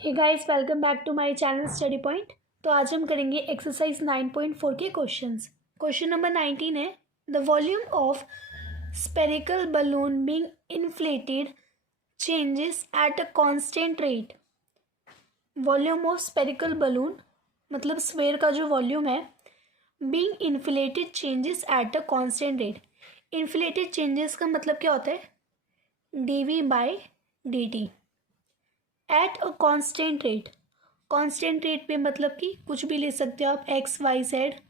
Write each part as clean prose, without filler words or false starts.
Hey guys, welcome back to my channel study point. तो आज हम करेंगे एक्सरसाइज 9.4 के क्वेश्चंस। क्वेश्चन नंबर 19 है, the volume of spherical balloon being inflated changes at a constant rate. Volume of spherical balloon मतलब sphere का जो volume है, being inflated changes at a constant rate. Inflated changes का मतलब क्या होता है, dv by dt at a constant rate. Constant rate पे मतलब कि कुछ भी ले सकते हो आप, एक्स वाई जेड।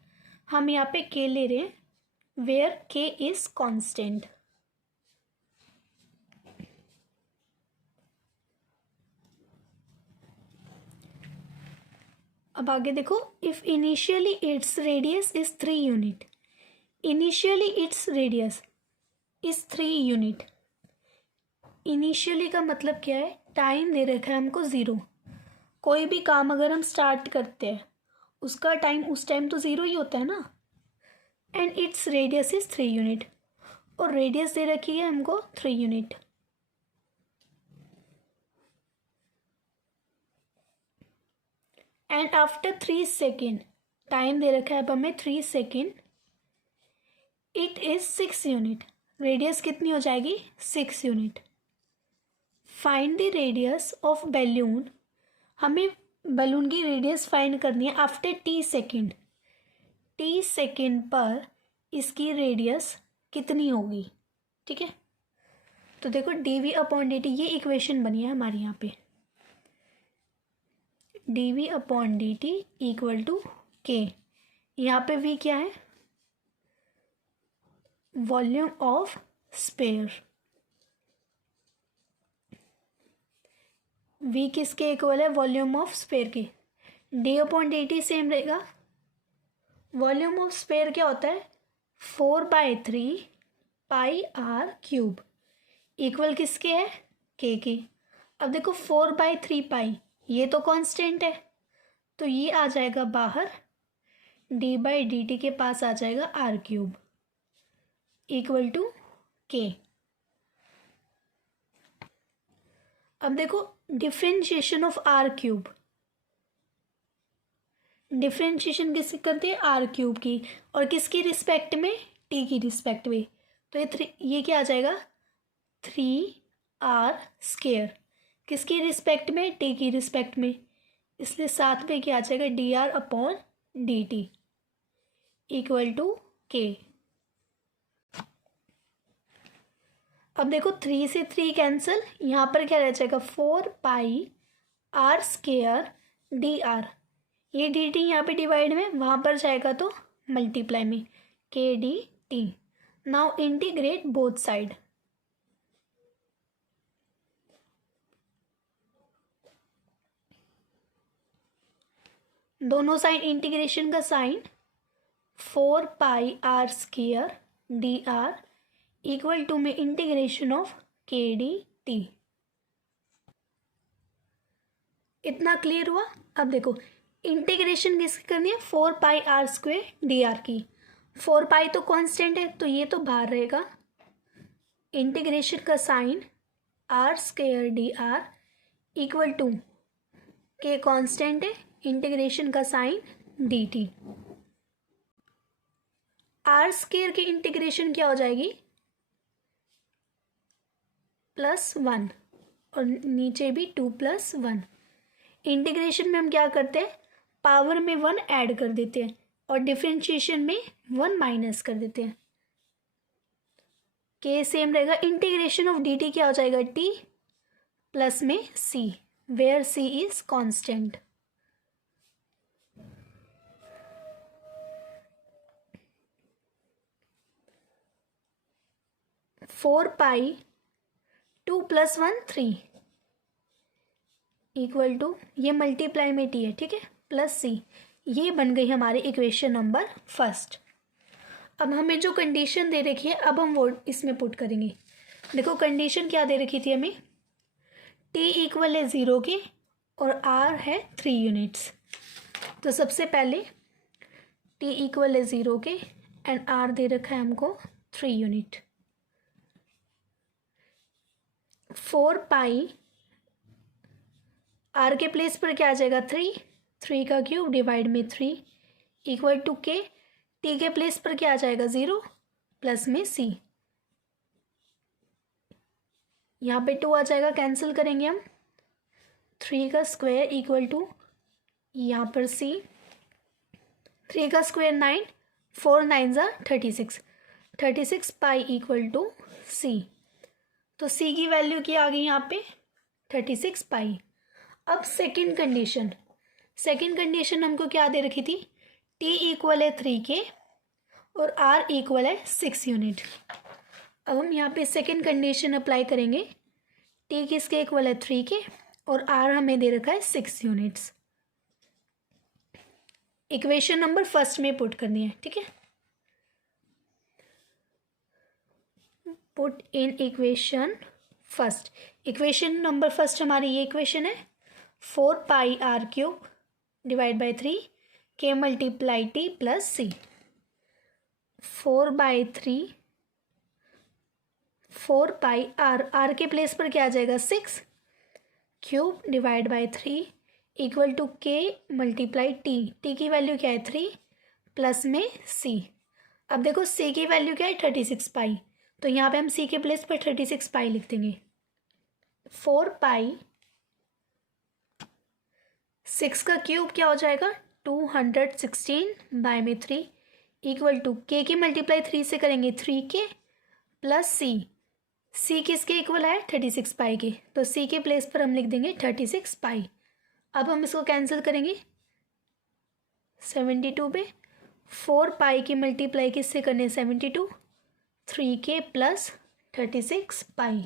हम यहाँ पे के ले रहे हैं, वेयर के इज कांस्टेंट। अब आगे देखो, if initially it's radius is 3 unit. Initially it's radius is 3 unit. Initially का मतलब क्या है, टाइम दे रखा है हमको 0। कोई भी काम अगर हम स्टार्ट करते हैं, उसका टाइम उस टाइम तो 0 ही होता है ना। And it's radius is 3 unit, और रेडियस दे रखी है हमको 3 unit. And after 3 second, time दे रखा है अब हमें 3 second, it is 6 unit. Radius कितनी हो जाएगी, 6 unit. Find the radius of balloon. हमें बलून की रेडियस फाइंड करनी है after t second. T second पर इसकी रेडियस कितनी होगी, ठीक है। तो देखो dv अपॉन dt, ये इक्वेशन बनी है हमारे यहाँ पे। dv upon dt equal to k. यहाँ पे v क्या है, वॉल्यूम ऑफ स्पेयर। v किसके इक्वल है, वॉल्यूम ऑफ स्पेयर के। d अपॉन dt सेम रहेगा। वॉल्यूम ऑफ स्पेयर क्या होता है, 4/3 पाई आर क्यूब, इक्वल किसके है, के। अब देखो 4/3 पाई, ये तो कांस्टेंट है, तो ये आ जाएगा बाहर, d बाई डी टी के पास आ जाएगा are cube equal to k. अब देखो differentiation of r cube, differentiation किसकी करते हैं, आर क्यूब की, और किसकी रिस्पेक्ट में, टी की रिस्पेक्ट में। तो ये क्या आ जाएगा, 3r स्क्वायर, किसकी रिस्पेक्ट में, टी की रिस्पेक्ट में, इसलिए साथ में क्या आ जाएगा, dr upon dt equal to k. अब देखो 3 से 3 कैंसिल, यहाँ पर क्या रह जाएगा, 4πr स्क्वायर dr। ये dt यहाँ पे डिवाइड में, वहाँ पर जाएगा तो मल्टीप्लाई में, k d t. Now integrate both side. दोनों साइड इंटीग्रेशन का sign, 4πr square dr equal to में integration of k d t. इतना क्लियर हुआ। अब देखो इंटीग्रेशन किसकी करनी है, 4πr स्क्वायर dr की। 4π तो कांस्टेंट है, तो ये तो बाहर रहेगा। इंटीग्रेशन का sign r square dr equal to k constant है, इंटीग्रेशन का साइन dt। आर स्क्वायर की इंटीग्रेशन क्या हो जाएगी, +1, और नीचे भी 2+1। इंटीग्रेशन में हम क्या करते हैं, पावर में 1 ऐड कर देते हैं, और डिफरेंशिएशन में 1 माइनस कर देते हैं। के सेम रहेगा। इंटीग्रेशन ऑफ डी टी क्या हो जाएगा, t प्लस में c, where c is constant. Four pi 2+1 3 equal to, ये मल्टीप्लाई में टी है, ठीक है, प्लस सी। ये बन गई हमारी इक्वेशन नंबर फर्स्ट। अब हमें जो कंडीशन दे रखी है, अब हम वो इसमें पुट करेंगे। देखो कंडीशन क्या दे रखी थी हमें, t इक्वल है 0 के और r है 3 यूनिट्स। तो सबसे पहले t इक्वल है 0 के एंड r दे रखा है हमको 3 यूनिट। 4π आर के प्लेस पर क्या आ जाएगा 3, 3 का क्यूब डिवाइड में 3 इक्वल टू के, टी के प्लेस पर क्या आ जाएगा 0 प्लस में सी, यहाँ पे 2 आ जाएगा, कैंसिल करेंगे हम, 3 का स्क्वायर इक्वल टू यहाँ पर सी, 3 का स्क्वायर 9, 4 9 ज़ा 36, 36 पाई इक्वल टू सी। तो सी की वैल्यू क्या आ गई यहाँ पे 36 पाई। अब सेकंड कंडीशन हमको क्या दे रखी थी, टी इक्वल है 3 के और आर इक्वल है 6 यूनिट। अब हम यहाँ पे सेकंड कंडीशन अप्लाई करेंगे, टी किसके इक्वल है 3 के और आर हमें दे रखा है 6 यूनिट्स। इक्वेशन नंबर फर्स्ट में पुट करनी है, ठीक है। Put in equation first, equation number first हमारी ये इक्वेशन है 4 pi r cube divide by 3 k multiply t plus c. 4/3 4 pi r के प्लेस पर क्या आ जाएगा 6 cube divide by 3 equal to k multiply t की वैल्यू क्या है 3 प्लस में सी। अब देखो सी की वैल्यू क्या है 36 पाई, तो यहाँ पे हम सी के प्लेस पर 36 पाई लिख देंगे। 4 पाई 6 का क्यूब क्या हो जाएगा 216 बाय में 3 इक्वल टू के की मल्टीप्लाई 3 से करेंगे 3 के प्लस सी किसके इक्वल है 36 पाई के, तो सी के प्लेस पर हम लिख देंगे 36 पाई। अब हम इसको कैंसिल करेंगे 72 पे, 4 पाई की मल्टीप्लाई किससे करने 72, 3 के प्लस 36 पाई।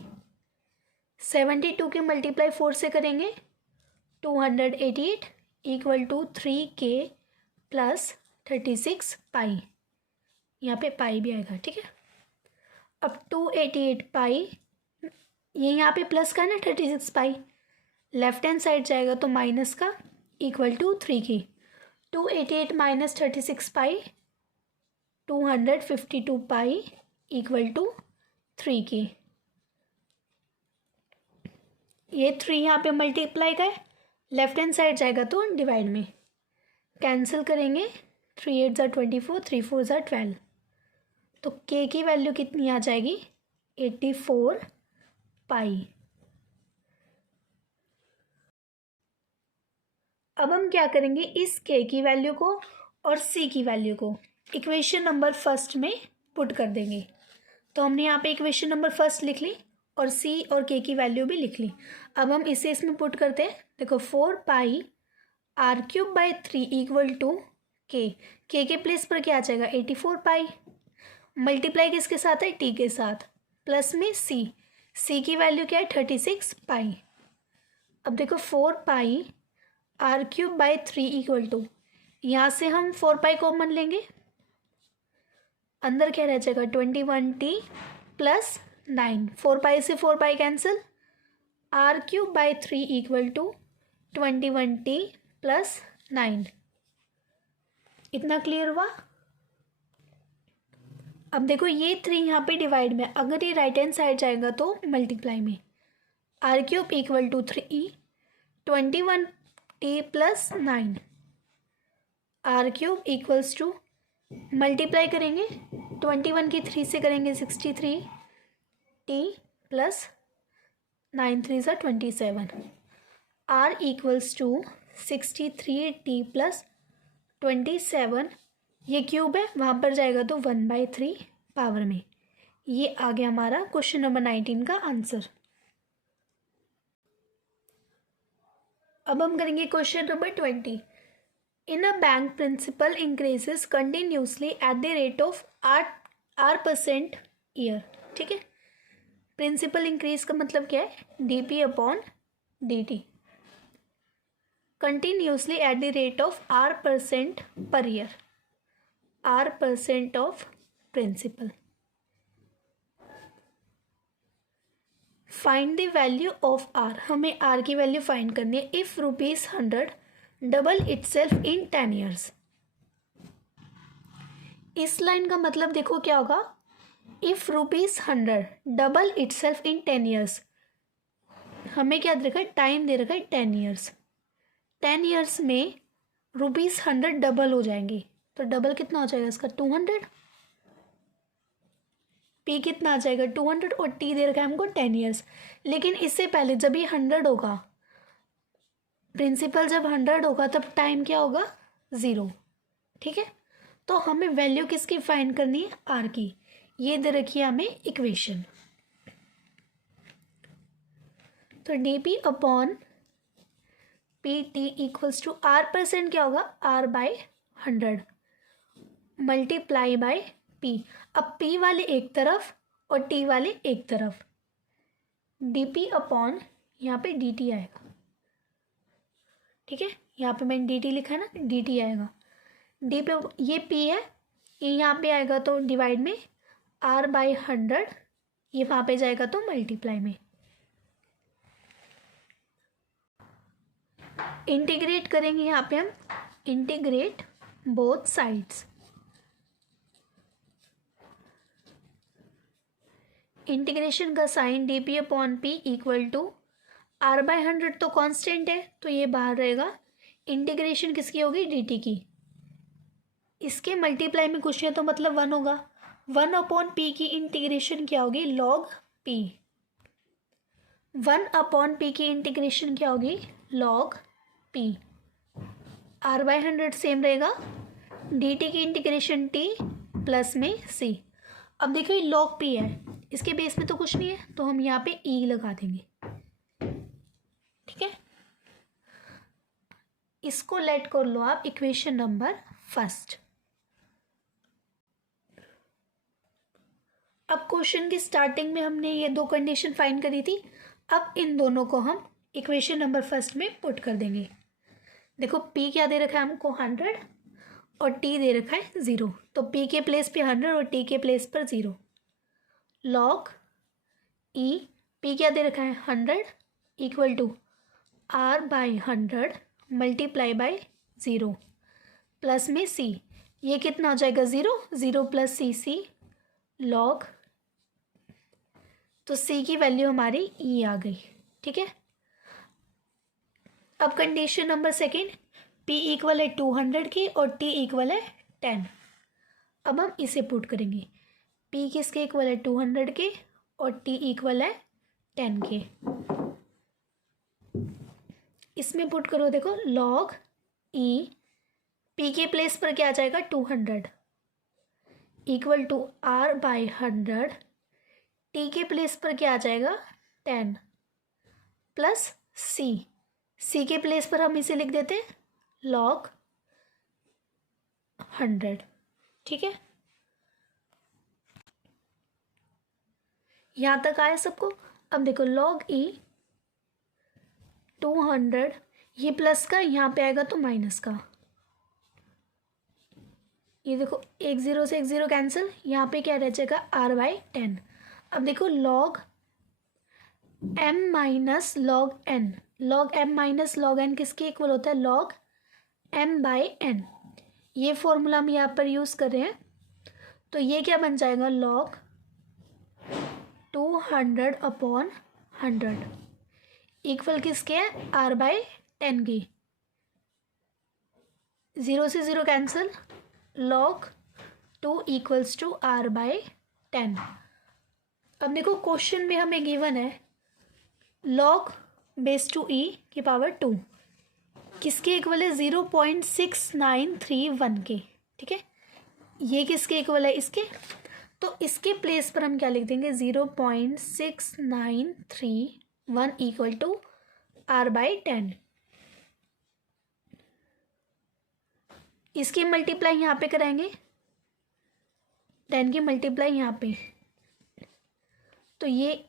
72 के मल्टीप्लाई 4 से करेंगे 288 इक्वल टू 3 के प्लस 36 पाई, यहाँ पे पाई भी आएगा, ठीक है। अब 288 पाई, ये यहाँ पे प्लस का ना 36 पाई, लेफ्ट हैंड साइड जाएगा तो माइनस का इक्वल टू 3 की। 288 minus 36 pi 252 pi equal to 3 की। ये 3 यहाँ पे मल्टीप्लाई का है, लेफ्ट हैंड साइड जाएगा तो डिवाइड में, कैंसिल करेंगे 3 8 ज़ा 24, 3 4 ज़ा 12, तो के की वैल्यू कितनी आ जाएगी 84 पाई। अब हम क्या करेंगे, इस के की वैल्यू को और सी की वैल्यू को इक्वेशन नंबर फर्स्ट में पुट कर देंगे। तो हमने यहाँ पे इक्वेशन नंबर फर्स्ट लिख ली और सी और के की वैल्यू भी लिख ली। अब हम इसे इसमें पुट करते हैं, देखो 4 pi r cube by 3 equal to के प्लेस पर क्या आ जाएगा 84 पाई, मल्टीप्लाई किसके साथ है टी के साथ, प्लस में सी की वैल्यू क्या है 36 पाई। अब देखो 4 pi r cube by 3 equal to, यहाँ से हम 4 पाई कॉमन लेंगे, अंदर क्या रह जाएगा 21t प्लस 9, 4 पाई से 4 pi cancel, r cube by 3 equal to 21t plus 9। इतना क्लियर हुआ। अब देखो ये 3 यहाँ पे डिवाइड में, अगर ये राइट हैंड साइड जाएगा तो मल्टीप्लाई में, r cube equal to 3 21t plus 9, r cube equals to multiply करेंगे 21 की 3 से करेंगे 63 t प्लस 9 3 ज़ा 27, are equals to 63t plus 27, ये क्यूब है वहाँ पर जाएगा तो 1/3 पावर में। ये आ गया हमारा क्वेश्चन नंबर 19 का आंसर। अब हम करेंगे question number 20। In a bank principal increases continuously at the rate of 8% year, ठीक है। प्रिंसिपल इंक्रीज का मतलब क्या है dp upon dt, continuously at the rate of r% per year, r% of principal. Find the value of r, हमें r की वैल्यू find करनी है। If ₹100 double itself in 10 years, इस लाइन का मतलब देखो क्या होगा, if ₹100 double itself in 10 years, हमें क्या दे रखा है टाइम दे रखा है 10 ईयर्स, 10 ईयर्स में ₹100 डबल हो जाएंगे। तो डबल कितना हो जाएगा इसका 200, पी कितना आ जाएगा 200 और टी दे रखा है हमको 10 ईयर्स। लेकिन इससे पहले जब ये 100 होगा, प्रिंसिपल जब 100 होगा तब टाइम क्या होगा 0। ठीक है, तो हमें वैल्यू किसकी फाइंड करनी है आर की। ये दे रखी है हमें इक्वेशन। तो d p upon p t equals to r percent क्या होगा r by 100 multiply by p. अब पी वाले एक तरफ और टी वाले एक तरफ, डी पी अपॉन यहाँ पे डी टी आएगा। ठीक है, यहाँ पे मैंने डी टी लिखा है ना, डी टी आएगा। डी पे ये पी है, ये यहाँ पे आएगा तो डिवाइड में आर बाय 100, ये वहाँ पे जाएगा तो मल्टीप्लाई में। इंटीग्रेट करेंगे यहाँ पे हम, इंटीग्रेट बोथ साइड्स। इंटीग्रेशन का sign d p upon p equal to r by 100 तो कांस्टेंट है तो ये बाहर रहेगा। इंटीग्रेशन किसकी होगी डी टी की। इसके मल्टीप्लाई में कुछ है तो मतलब 1 होगा। 1 अपॉन पी की इंटीग्रेशन क्या होगी लॉग पी। 1 अपॉन पी की इंटीग्रेशन क्या होगी log p. R by 100 same रहेगा, डी टी की इंटीग्रेशन टी प्लस में सी। अब देखो ये लॉग पी है, इसके बेस में तो कुछ नहीं है तो हम यहाँ पे ई लगा देंगे। ठीक है, इसको लेट कर लो आप इक्वेशन नंबर फर्स्ट। अब क्वेश्चन की स्टार्टिंग में हमने ये दो कंडीशन फाइंड करी थी, अब इन दोनों को हम इक्वेशन नंबर फर्स्ट में पुट कर देंगे। देखो p क्या दे रखा है हमको 100 और t दे रखा है 0, तो p के प्लेस पे 100 और t के प्लेस पर 0। लॉग e p क्या दे रखा है 100 equal to r by 100 multiply by 0 plus में c। ये कितना हो जाएगा 0, 0 प्लस सी लॉग, तो c की वैल्यू हमारी e आ गई। ठीक है, अब condition number second, p equal है 200 की और t इक्वल है 10। अब हम इसे पुट करेंगे, p किसके इक्वल है 200 के और t इक्वल है 10 के। इसमें पुट करो, देखो लॉग e p के प्लेस पर क्या आ जाएगा 200 equal to r by 100, t के प्लेस पर क्या आ जाएगा 10 प्लस c के प्लेस पर हम इसे लिख देते हैं लॉग 100। ठीक है, यहाँ तक आया सबको। अब देखो लॉग e 200, ये प्लस का यहाँ पे आएगा तो माइनस का। ये देखो एक 0 से एक 0 कैंसिल, यहाँ पे क्या रह जाएगा r बाय 10। अब देखो log m minus log n, log m minus log n किसके इक्वल होता है लॉग m बाय n। ये फॉर्मूला हम यहाँ पर यूज़ कर रहे हैं, तो ये क्या बन जाएगा लॉग 200 अपॉन 100 इक्वल किसके है r बाय 10 की। 0 से 0 cancel, log 2 equals to r by 10। अब देखो क्वेश्चन में हमें गिवन है लॉग बेस टू e की पावर 2 किसके इक्वल है 0.6931 के। ठीक है, ये किसके इक्वल है इसके, तो इसके प्लेस पर हम क्या लिख देंगे 0.6931 इक्वल टू r बाय 10। इसकी मल्टीप्लाई यहाँ पे कराएंगे, 10 की मल्टीप्लाई यहाँ पे, तो ये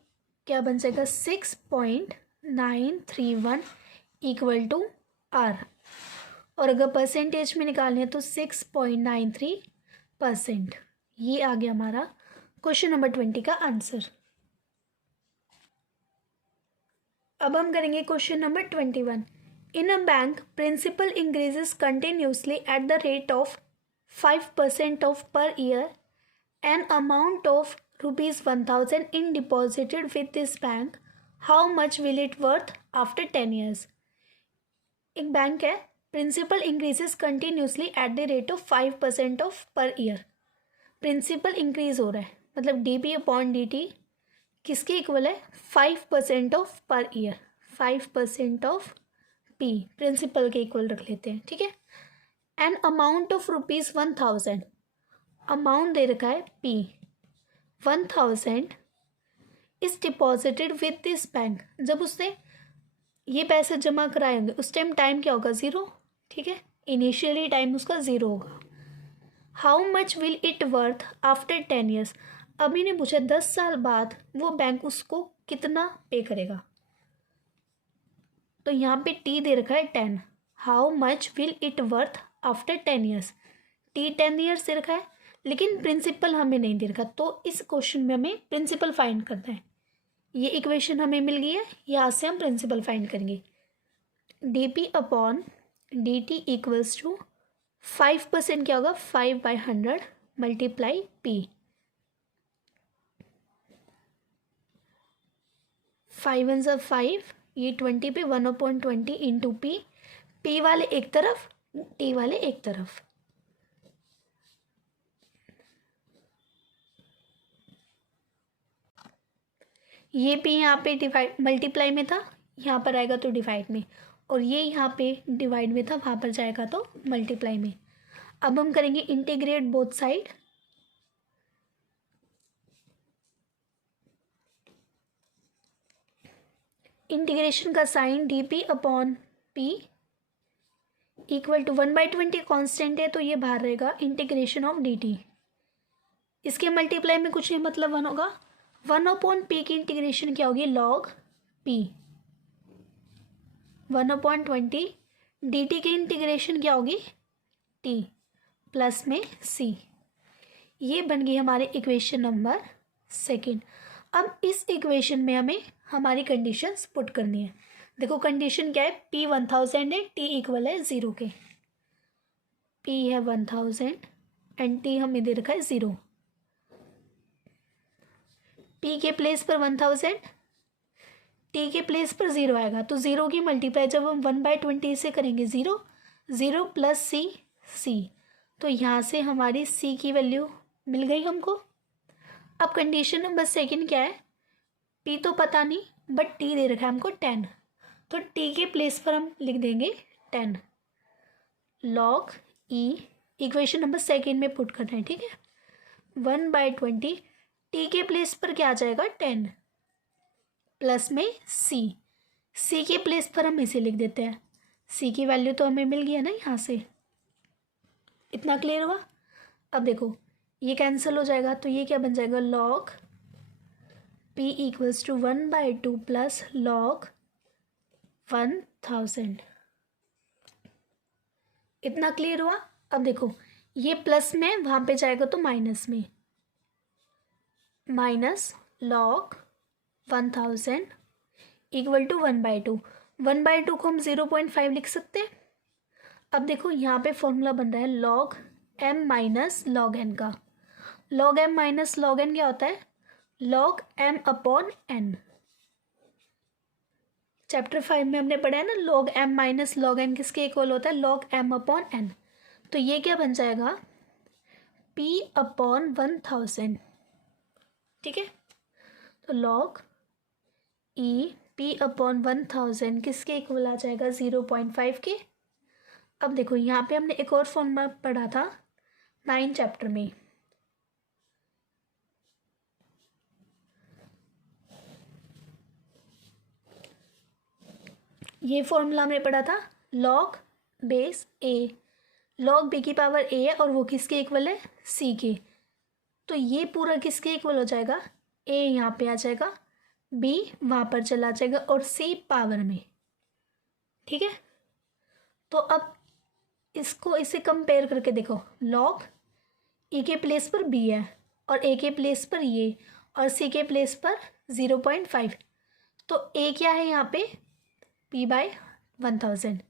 क्या बन जाएगा 6.931 इक्वल टू r। और अगर परसेंटेज में निकालने हैं तो 6.93%। ये आ गया हमारा क्वेश्चन नंबर 20 का आंसर। अब हम करेंगे question number 21। In a bank principal increases continuously at the rate of 5% of per year an amount of ₹1000 in deposited with this bank, how much will it worth after 10 years? एक bank है, principal increases continuously at the rate of 5% of per year. Principal increase हो रहा है, मतलब dp/dt किसके equal है? 5% of per year, 5% of p principal के equal रख लेते हैं, ठीक है। एन अमाउंट ऑफ ₹1000, अमाउंट दे रखा है p, 1000 is deposited with this bank. जब उसने ये पैसे जमा कराए होंगे उस टाइम क्या होगा? 0, ठीक है। इनिशियली टाइम उसका 0 होगा। How much will it worth after 10 years? अभी ने पूछा 10 साल बाद वो बैंक उसको कितना पे करेगा। तो यहाँ पे टी दे रखा है 10। How much will it worth after 10 years? T 10 years they रखा है, लेकिन प्रिंसिपल हमें नहीं दे रखा, तो इस क्वेश्चन में हमें प्रिंसिपल फाइंड करना है। ये इक्वेशन हमें मिल गई है, यहाँ से हम प्रिंसिपल फाइंड करेंगे। dp/dt इक्वल्स टू 5% क्या होगा? 5/100 मल्टीप्लाई p। 5 1 ज़ा 5, ये 20 पे 1/20 इंटू p वाले एक तरफ, t वाले एक तरफ। ये p यहाँ पे डिवाइड मल्टीप्लाई में था, यहाँ पर आएगा तो डिवाइड में, और ये यहाँ पे डिवाइड में था, वहाँ पर जाएगा तो मल्टीप्लाई में। अब हम करेंगे इंटीग्रेट बोथ साइड। इंटीग्रेशन का sign dp/p equal to 1/20 constant है, तो ये बाहर रहेगा इंटीग्रेशन ऑफ dt। इसके मल्टीप्लाई में कुछ नहीं, मतलब 1 होगा। 1/p की इंटीग्रेशन क्या होगी? log p। 1/20 dt की इंटीग्रेशन क्या होगी? t प्लस में c। ये बन गई हमारे इक्वेशन नंबर 2। अब इस इक्वेशन में हमें हमारी कंडीशंस पुट करनी है। देखो कंडीशन क्या है? p 1000 है, t इक्वल है 0 के। p है 1000 एंड t हमें दे रखा है 0। p के प्लेस पर 1000, t के प्लेस पर 0 आएगा, तो 0 की मल्टीप्लाई जब हम 1/20 से करेंगे 0, 0 प्लस c, तो यहाँ से हमारी c की वैल्यू मिल गई हमको। अब कंडीशन नंबर 2 क्या है? p तो पता नहीं, बट t दे रखा है हमको 10, तो t के प्लेस पर हम लिख देंगे 10 log e। इक्वेशन नंबर 2 में पुट करना है, ठीक है। 1/20 t के प्लेस पर क्या आ जाएगा? 10 प्लस में c के प्लेस पर हम इसे लिख देते हैं। c की वैल्यू तो हमें मिल गया ना यहाँ से। इतना क्लियर हुआ? अब देखो ये कैंसिल हो जाएगा, तो ये क्या बन जाएगा? log p equals to 1/2 plus log 1000। इतना क्लियर हुआ? अब देखो ये प्लस में वहाँ पे जाएगा तो माइनस में, माइनस log 1000 इक्वल टू 1/2। 1/2 को हम 0.5 लिख सकते हैं। अब देखो यहाँ पे फॉर्मूला बन रहा है log m minus log n का। log m minus log n क्या होता है? log m/n। चैप्टर 5 में हमने पढ़ा है ना, log m minus log n किसके इक्वल होता है? log m/n। तो ये क्या बन जाएगा? p/1000, ठीक है। तो log e p/1000 किसके इक्वल आ जाएगा? 0.5 के। अब देखो यहाँ पे हमने एक और फॉर्मूला पढ़ा था 9 चैप्टर में। ये फॉर्मूला हमने पढ़ा था log base a। log b की पावर a है और वो किसके इक्वल है? c के। तो ये पूरा किसके इक्वल हो जाएगा? a यहाँ पे आ जाएगा, b वहाँ पर चला जाएगा और c पावर में, ठीक है। तो अब इसको इसे कंपेयर करके देखो, log e के प्लेस पर b है और a के प्लेस पर ये और c के प्लेस पर 0.5। तो a क्या है यहाँ पे? p/1000।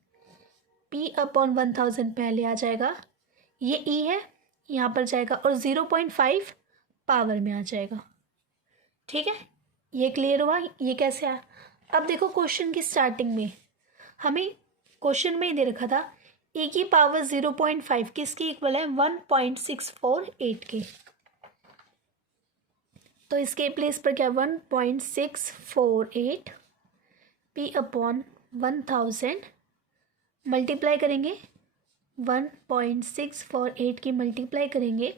p/1000 पहले आ जाएगा, ये e है यहाँ पर जाएगा और 0.5 पावर में आ जाएगा, ठीक है। ये क्लियर हुआ? ये कैसे आया? अब देखो क्वेश्चन की स्टार्टिंग में हमें क्वेश्चन में ही दे रखा था e की पावर 0.5 किसकी इक्वल है 1.648 के। तो इसके प्लेस पर क्या 1.648 p अपॉन 1000 मल्टीप्लाई करेंगे 1.648 की मल्टीप्लाई करेंगे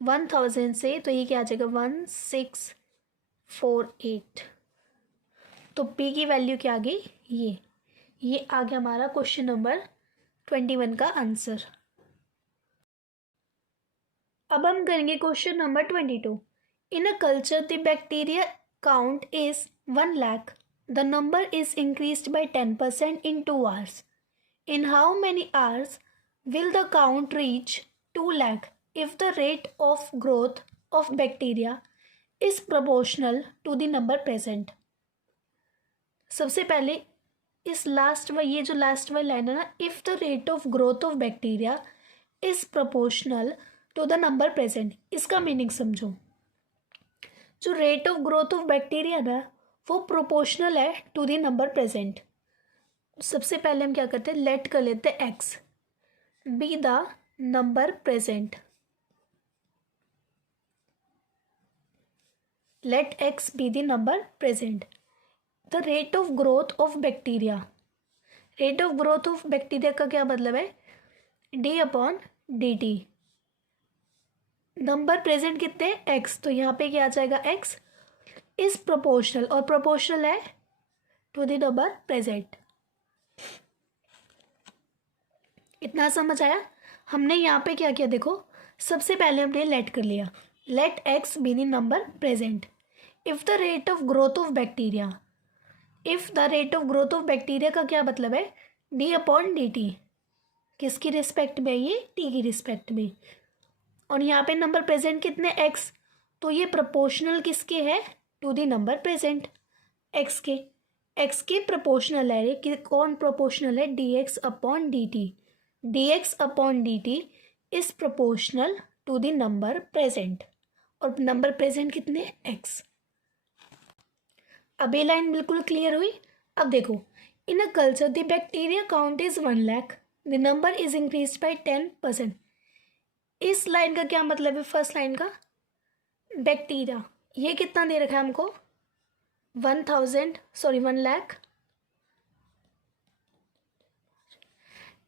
1000 से तो ये क्या आ जाएगा 1648। तो p की वैल्यू क्या आ गई ये आ गया हमारा क्वेश्चन नंबर 21 का आंसर। अब हम करेंगे question number 22। In a culture the bacteria count is 1 lakh. The number is increased by 10% in 2 hours. In how many hours will the count reach 2 lakh if the rate of growth of bacteria is proportional to the number present? सबसे पहले इस ये जो last वाली line है ना, if the rate of growth of bacteria is proportional to the number present, इसका meaning समझो। जो rate of growth of bacteria ना वो प्रोपोर्शनल है टू द नंबर प्रेजेंट। सबसे पहले हम क्या करते हैं, लेट कर लेते हैं x be the number present. Let x be the number present. The rate of growth of bacteria, rate of growth of bacteria का क्या मतलब है d upon d t. Number present कितने एक्स, तो यहाँ पे क्या आ जाएगा एक्स इज प्रोपोर्शनल, और प्रोपोर्शनल है टू द नंबर प्रेजेंट। इतना समझ आया। हमने यहाँ पे क्या किया देखो, सबसे पहले हमने लेट कर लिया, let x be the number present if the rate of growth of bacteria. If the rate of growth of bacteria का क्या मतलब है डी अपॉन डी टी, किसकी रिस्पेक्ट में, ये टी की रिस्पेक्ट में। और यहाँ पे नंबर प्रेजेंट कितने एक्स, तो ये प्रोपोर्शनल किसके है to the number present x के। एक्स के प्रोपोर्शनल है, कि कौन प्रोपोर्शनल है d x upon d t. D x upon d t is proportional to the number present, और नंबर प्रेजेंट कितने एक्स। अब ये लाइन बिल्कुल क्लियर हुई। अब देखो, in a culture the bacteria count is 1 lakh, the number is increase by 10%। इस line का क्या मतलब है, फर्स्ट लाइन का बैक्टीरिया ये कितना दे रखा है हमको 1 lakh,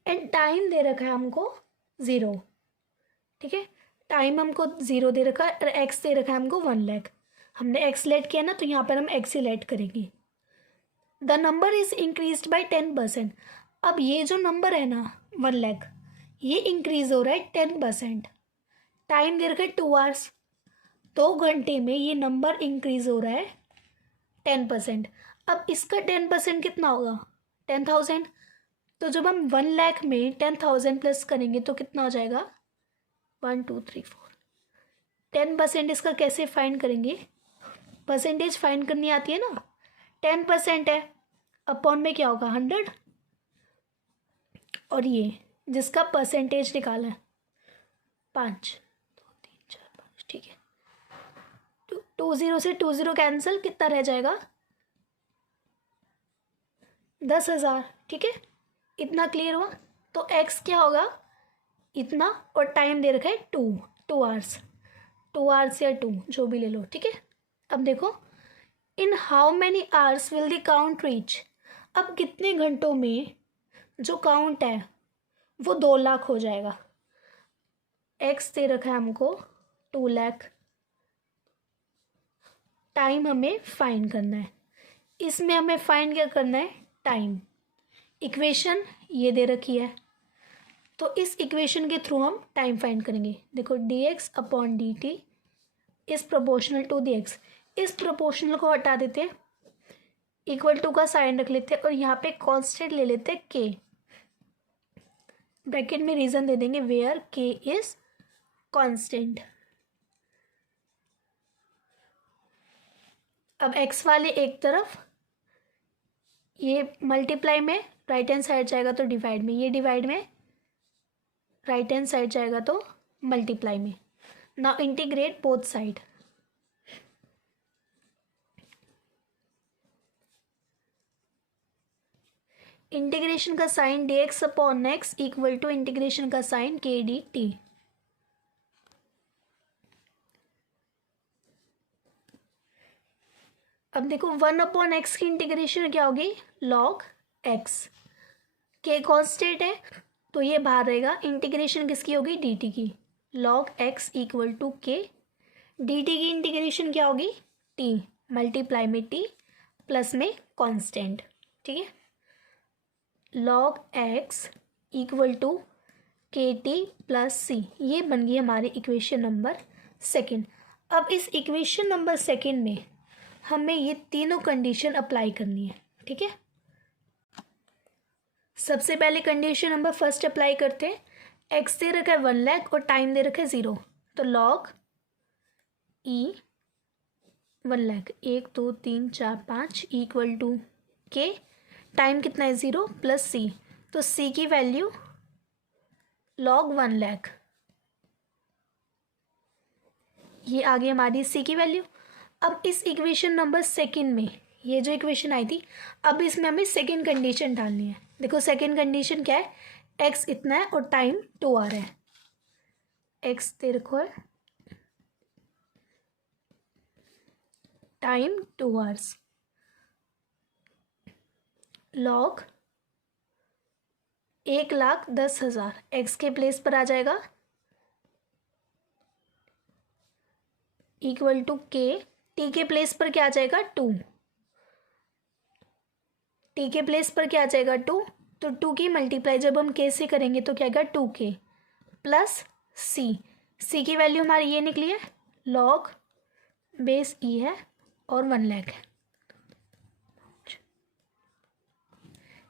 एंड टाइम दे रखा है हमको 0। ठीक है, टाइम हमको 0 दे रखा है और एक्स दे रखा है हमको 1 lakh। हमने एक्स लेट किया ना, तो यहाँ पर हम एक्स ही लेट करेंगे। The number is increase by 10%। अब ये जो नंबर है ना 1 lakh, ये इंक्रीज हो रहा है 10%। टाइम दे रखा है 2 hours, 2 घंटे में ये नंबर इंक्रीज हो रहा है 10%। अब इसका 10% कितना होगा 10,000। तो जब हम 1 lakh में 10,000 प्लस करेंगे तो कितना हो जाएगा 1 2 3 4। 10% इसका कैसे फाइंड करेंगे, परसेंटेज फाइंड करनी आती है ना। 10% है, अपॉन में क्या होगा 100, और ये जिसका परसेंटेज निकाला है 5 2 3 4 5। ठीक है, 20 से 20 कैंसिल, कितना रह जाएगा 10,000। ठीक है, इतना क्लियर हुआ। तो एक्स क्या होगा इतना, और टाइम दे रखा है 2 hours, 2 hours या 2 जो भी ले लो। ठीक है, अब देखो in how many hours will the count reach. अब कितने घंटों में जो काउंट है वो 2 लाख हो जाएगा। एक्स दे रखा है हमको 2 लाख, टाइम हमें फाइंड करना है। इसमें हमें फाइंड क्या करना है टाइम। इक्वेशन ये दे रखी है, तो इस इक्वेशन के थ्रू हम टाइम फाइंड करेंगे। देखो d x upon d t is proportional to the x. इस प्रोपोर्शनल को हटा देते हैं, इक्वल टू का साइन रख लेते हैं, और यहाँ पे कांस्टेंट ले लेते हैं के। ब्रैकेट में रीजन दे देंगे वेयर के इज कांस्टेंट। अब एक्स वाले एक तरफ, ये मल्टीप्लाई में राइट हैंड साइड जाएगा तो डिवाइड में, ये डिवाइड में राइट हैंड साइड जाएगा तो मल्टीप्लाई में। Now integrate both side. Integration का sign dx upon x equal to integration का साइन k dt। अब देखो 1/x की इंटीग्रेशन क्या होगी, log x। k कांस्टेंट है तो ये बाहर रहेगा, इंटीग्रेशन किसकी होगी, dt की। log x equal to k, dt की इंटीग्रेशन क्या होगी, t मल्टीप्लाई में t प्लस में कांस्टेंट, ठीक है। log x equal to k t plus c, ये बन गई हमारी इक्वेशन नंबर सेकेंड। अब इस इक्वेशन नंबर सेकेंड में हमें ये तीनों कंडीशन अप्लाई करनी है, ठीक है। सबसे पहले कंडीशन नंबर फर्स्ट अप्लाई करते हैं। x दे रखा है 1 लाख और टाइम दे रखा है 0, तो log e 1 lakh 1 2 3 4 5 equal to k, time कितना है 0 प्लस c, तो c की वैल्यू log 1 लाख, ये आ गई हमारी c की वैल्यू। अब इस इक्वेशन नंबर सेकंड में ये जो इक्वेशन आई थी, अब इसमें हमें सेकंड कंडीशन डालनी है। देखो सेकंड कंडीशन क्या है, x इतना है और टाइम 2 आ रहा है। x दे रखो है, टाइम 2 आवर्स, log 1,10,000 x के प्लेस पर आ जाएगा इक्वल टू के, टी के प्लेस पर क्या आ जाएगा 2, टी के प्लेस पर क्या आ जाएगा 2, तो 2 की मल्टीप्लाई जब हम के से करेंगे तो क्या आएगा 2k प्लस सी, सी की वैल्यू हमारी ये निकली है, log बेस ई है और 1 लाख है,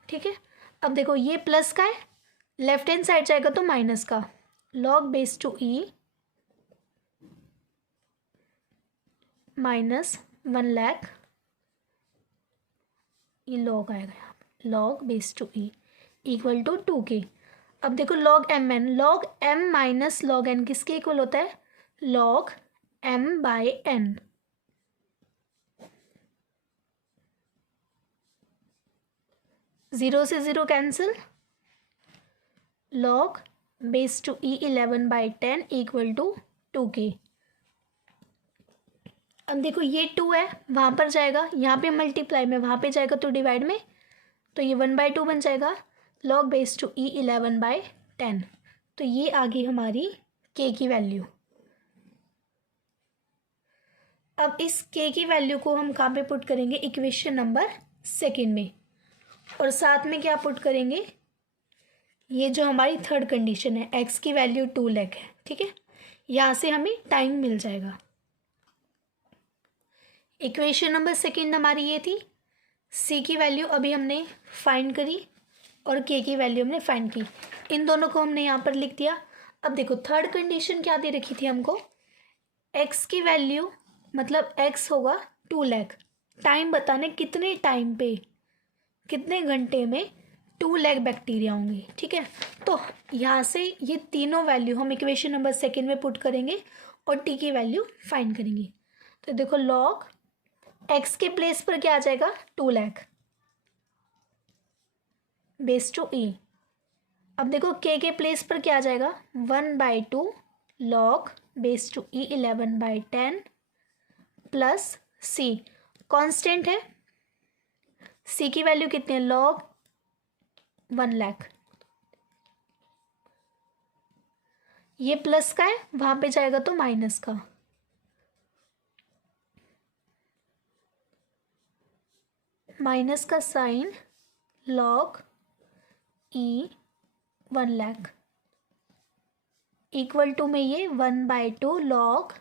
ठीक है। अब देखो ये प्लस का है, लेफ्ट हैंड साइड जाएगा तो माइनस का, log base to e minus 1 lakh, ये log आएगा यहाँ पे, log base to e equal to 2k। अब देखो log m n, log m minus log n किसके इक्वल होता है, log m by n। Zero से zero cancel, log base to e 11/10 equal to 2k। अब देखो ये 2 है, वहाँ पर जाएगा, यहाँ पे मल्टीप्लाई में, वहाँ पे जाएगा तो डिवाइड में, तो ये 1/2 बन जाएगा, log बेस टू ई 11/10। तो ये आ गई हमारी k की वैल्यू। अब इस k की वैल्यू को हम कहाँ पे पुट करेंगे, इक्वेशन नंबर सेकेंड में, और साथ में क्या पुट करेंगे, ये जो हमारी थर्ड कंडीशन है, x की वैल्यू 2 लाख है, ठीक है। यहाँ से हमें टाइम मिल जाएगा। इक्वेशन नंबर सेकेंड हमारी ये थी, c की वैल्यू अभी हमने फाइंड करी और k की वैल्यू हमने फाइंड की, इन दोनों को हमने यहाँ पर लिख दिया। अब देखो थर्ड कंडीशन क्या दे रखी थी हमको, x की वैल्यू मतलब x होगा 2 लाख, टाइम बताने कितने टाइम पे, कितने घंटे में 2 लाख बैक्टीरिया होंगे, ठीक है। तो यहाँ से ये तीनों वैल्यू हम इक्वेशन नंबर सेकेंड में पुट करेंगे और t की वैल्यू फाइंड करेंगे। तो देखो log x के प्लेस पर क्या आ जाएगा 2 लाख बेस टू e। अब देखो k के प्लेस पर क्या आ जाएगा 1/2 log base to e 11/10 plus c, constant है, c की वैल्यू कितनी है, log 1 लाख, ये प्लस का है, वहाँ पे जाएगा तो माइनस का, माइनस का sign, log e 1 lakh equal to में ये 1/2 log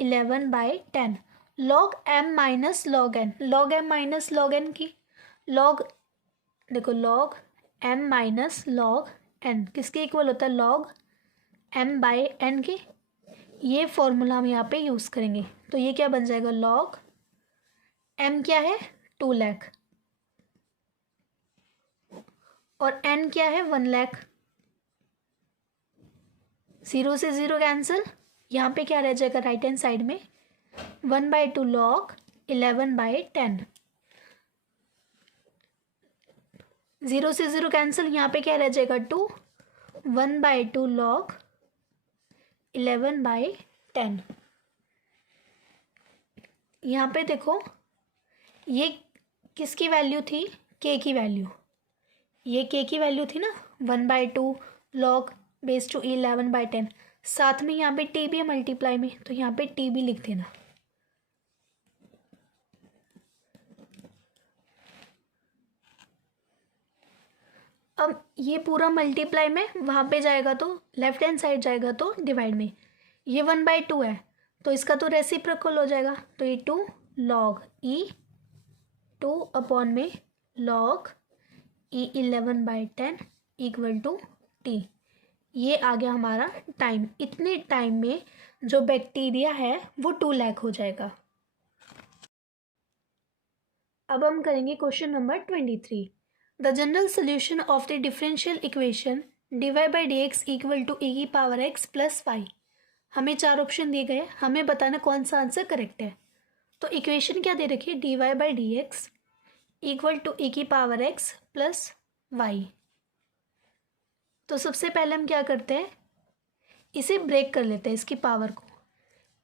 11/10, log m minus log n, log m minus log n की log, देखो log m minus log n किसके इक्वल होता है, log m बाय n के, ये फॉर्मूला हम यहाँ पे यूज़ करेंगे। तो ये क्या बन जाएगा, log m क्या है 2 लाख और n क्या है 1 लाख, जीरो से जीरो कैंसिल, यहाँ पे क्या रह जाएगा राइट हैंड साइड में 1/2 log 11/10, 0 से 0 कैंसिल, यहाँ पे क्या रह जाएगा 2, 1/2 log 11/10। यहाँ पे देखो ये किसकी वैल्यू थी, k की वैल्यू, ये k की वैल्यू थी ना, 1/2 log बेस टू 11/10। साथ में यहाँ पे t भी है मल्टीप्लाई में, तो यहाँ पे t भी लिख देना। अब ये पूरा मल्टीप्लाई में वहाँ पे जाएगा तो लेफ्ट हैंड साइड जाएगा तो डिवाइड में, ये 1/2 है तो इसका तो रेसिप्रोकल हो जाएगा, तो ये 2 log e 2 अपॉन में log e 11/10 equal to t। ये आ गया हमारा टाइम। इतने टाइम में जो बैक्टीरिया है वो 2 लाख हो जाएगा। अब हम करेंगे question number 23। The general solution of the differential equation dy/dx equal to e की पावर x प्लस वाई। हमें 4 ऑप्शन दिए गए, हमें बताना कौन सा आंसर करेक्ट है। तो इक्वेशन क्या दे रखी है, dy/dx इक्वल टू e की पावर x प्लस वाई। तो सबसे पहले हम क्या करते हैं, इसे ब्रेक कर लेते हैं, इसकी पावर को,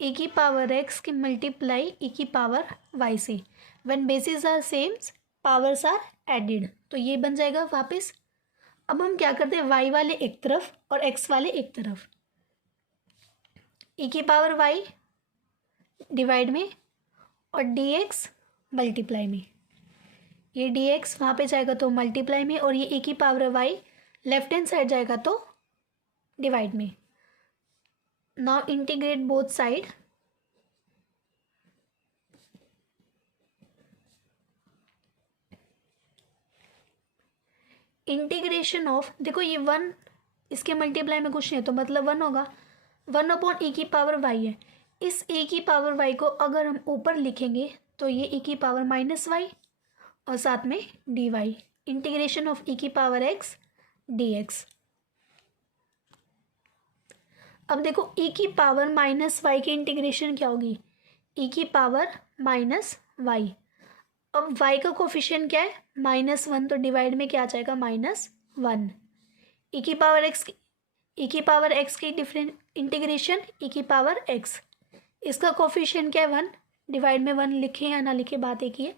e की पावर x की मल्टीप्लाई e की पावर y से। When bases are same powers are added, तो ये बन जाएगा वापस। अब हम क्या करते हैं, y वाले एक तरफ और x वाले एक तरफ, e की पावर y डिवाइड में और dx मल्टीप्लाई में। ये dx वहाँ पे जाएगा तो मल्टीप्लाई में, और ये e की power y left hand side जाएगा तो डिवाइड में। Now integrate both side, integration of, देखो ये 1 इसके मल्टीप्लाई में कुछ नहीं है तो मतलब 1 होगा, 1 अपॉन e की पावर y है। इस e की पावर y को अगर हम ऊपर लिखेंगे तो ये e की पावर माइनस वाई और साथ में dy, इंटीग्रेशन ऑफ e की पावर x dx। अब देखो e की पावर माइनस वाई की इंटीग्रेशन क्या होगी, e की पावर माइनस वाई। अब y का कोफिशिएंट क्या है, -1, तो डिवाइड में क्या आ जाएगा -1। e की पावर x की डिफरेंट इंटीग्रेशन e की पावर x, इसका कोफिशिएंट क्या है 1, डिवाइड में 1 लिखे या ना लिखे बात एक ही है।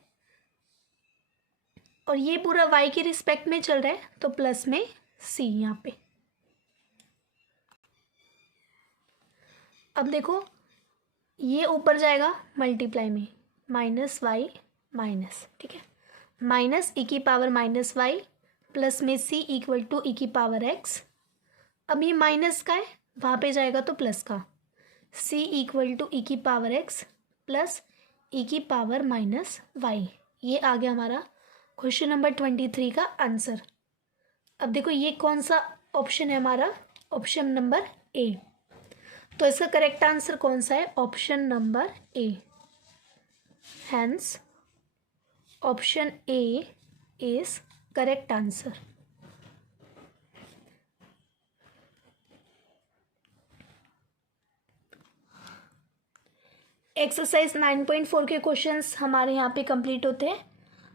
और ये पूरा y की रिस्पेक्ट में चल रहा है तो प्लस में c यहाँ पे। अब देखो ये ऊपर जाएगा मल्टीप्लाई में, -y माइनस, ठीक है, माइनस e की पावर -y प्लस में c इक्वल टू e की पावर x। अब ये माइनस का है, वहाँ पे जाएगा तो प्लस का, c इक्वल टू e की पावर x प्लस e की पावर -y। ये आ गया हमारा क्वेश्चन नंबर 23 का आंसर। अब देखो ये कौन सा ऑप्शन है हमारा, ऑप्शन नंबर ए। तो इसका करेक्ट आंसर कौन सा है, option number A. Hence option A is correct answer. Exercise 9.4 के क्वेश्चंस हमारे यहाँ पे कंप्लीट होते हैं।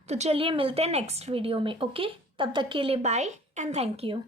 तो चलिए मिलते हैं नेक्स्ट वीडियो में। ओके, तब तक के लिए बाय एंड थैंक यू।